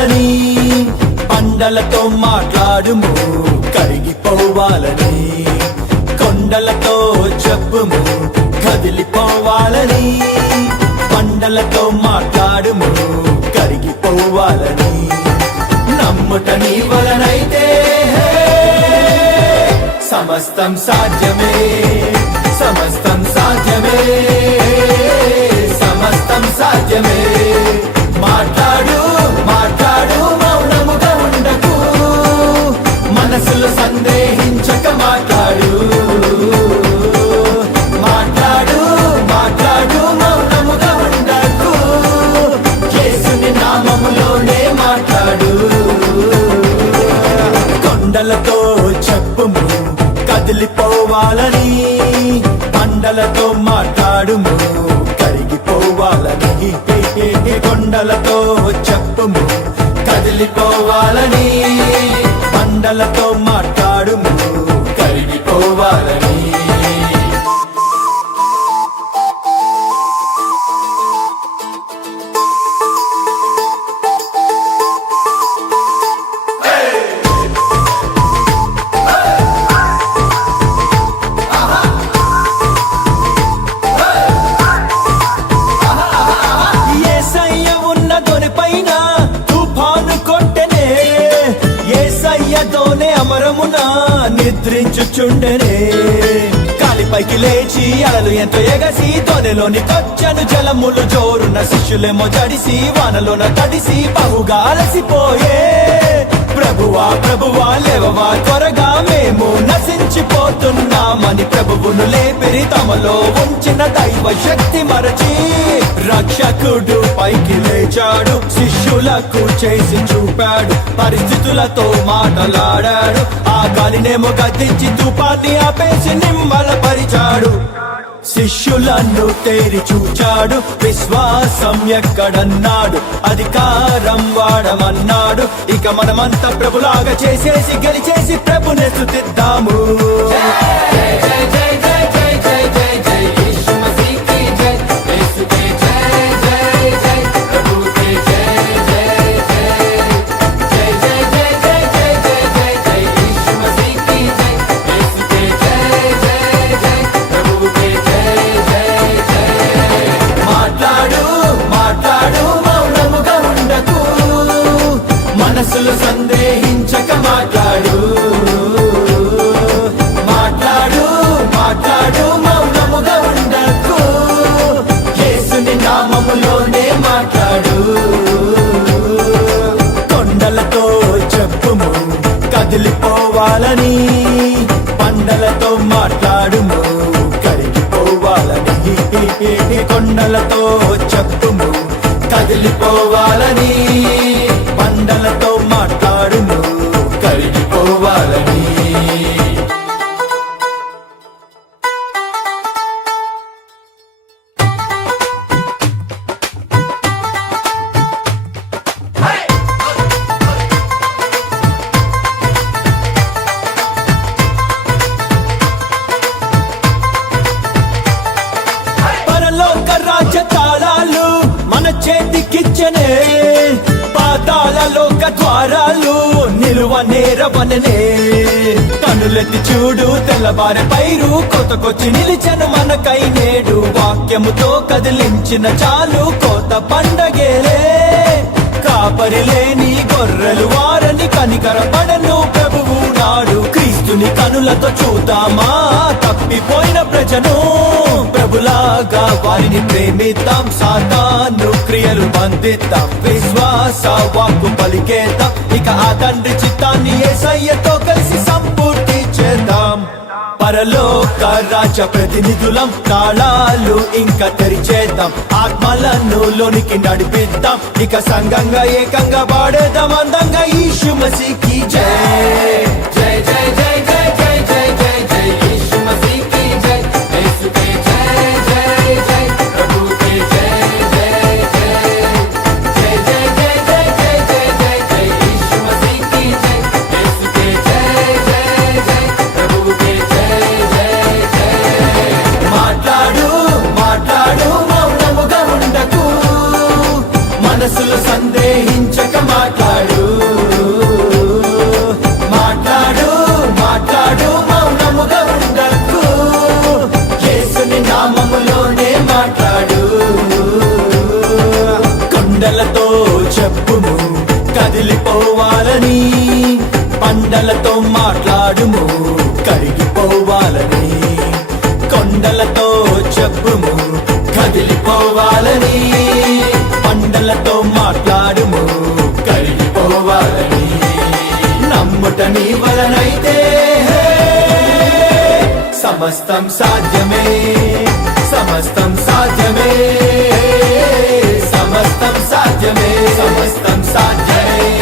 పోవాలని, పండలతో మాట్లాడుము కరిగిపోవాలని, కొండలతో చెప్పుము కదిలిపోవాలని, పండలతో మాట్లాడుము కరిగిపోవాలని. నమ్ముట నీ వలనైతే సమస్తం సాధ్యమే, సమస్తం సాధ్యమే, సమస్తం సాధ్యమే. మాట్లాడు మాట్లాడు మౌనముగా ఉండకు, మనసులో సందేహించక మాట్లాడు. మాట్లాడు మాట్లాడు మౌనముగా ఉండకు, యేసుని నామములోనే మాట్లాడు. కొండలతో చెప్పుము కదిలిపోవాలని, పండలతో మాట్లాడుము కరిగిపోవాలని. కొండలతో చెప్పుము కదిలిపోవాలని, పండలతో మాట్లాడుము కరిగిపోవాలని. అమరమునా నిద్రించుచుండెనే, కాలిపైకి లేచి అలలు ఎంతో ఎగసి తొనెలోని కొచ్చను జలములు జోరున్న, శిష్యులేమో జడిసి వానలోన తడిసి బహుగా అలసిపోయే. ప్రభువా ప్రభువా లేవవా త్వరగా, మేము నశించిపోతున్నామని ప్రభువును లేపిరి. తమలో ఉంచిన దైవ శక్తి మరచి రక్షకుడు పైకి లేచాడు, శిష్యులకు చేసి చూపాడు, పరిస్థితులతో మాటలాడాడు. ఆ గాలినేమో గద్దించి తుపాన్ని ఆపేసి నిమ్మలపరిచాడు. శిష్యులను తేరి చూచాడు, విశ్వాసం ఎక్కడన్నాడు, అధికారం వాడమన్నాడు. ఇక మనమంతా ప్రభులాగా చేసేసి గెలిచేసి ప్రభుని స్తుతిద్దాము. మనసులో సందేహించక మాట్లాడు. మాట్లాడు మాట్లాడు మౌనముగా ఉండకు, యేసుని నామములోనే మాట్లాడు. కొండలతో చెప్పుము కదిలిపోవాలని, పండలతో మాట్లాడుము కరిగిపోవాలని. కొండలతో చెప్పుము కదిలిపోవాలని, పండలతో మాట్లాడుము కరిగిపోవాలని. పరలోక రాజ్య తాళాలు మన చేతికిచ్చనే, పాతాళలోక ద్వారాలు నిలువ నేరవననే. కనులెత్తి చూడు తెల్లవారే పైరు కోతకొచ్చి నిలిచెను మనకై నేడు, వాక్యముతో కదిలించిన చాలు కోత పండగేలే. కాపరి లేని గొర్రెలు వారని కనికరపడను ప్రభువు నాడు, క్రీస్తుని కనులతో చూద్దామా తప్పిపోయిన ప్రజను. ప్రభులాగా వారిని ప్రేమిద్దాం, సాతాను క్రియలు బంధిద్దాం, విశ్వాస వాక్కు పలికేద్దాం. ఇక ఆ తండ్రి చిత్తాన్ని యేసయ్యతో కలిసి సంపూర్తి చేద్దాం. పరలోక రాజ్య ప్రతినిధులం, తాళాలు ఇంకా తెరిచేద్దాం, ఆత్మలను లోనికి నడిపిద్దాం. ఇక సంఘంగా ఏకంగా పాడేద్దాం అందంగా యేసు మసీకి జై జై జై జై జై జై జై జై జై యేసు మసీకి జై, యేసుకే జై జై జై, ప్రభుకే జై జై జై జై జై జై జై జై జై జై జై యేసు మసీకి జై, యేసుకే జై జై జై, ప్రభుకే జై జై జై. మాట్లాడు మాట్లాడు మౌనముగా ఉండకు, మనసులో సందేహించక మాట్లాడు. కదిలిపోవాలని పండలతో మాట్లాడుము కరిగిపోవాలని కొండలతో చెప్పుము కదిలిపోవాలని పండలతో మాట్లాడుము కరిగిపోవాలని నమ్ముట నీ వలనైతే సమస్తం సాధ్యమే సమస్తం సాధ్యమే సమస్తం సాధ్యమే సమస్తం సాధ్యమే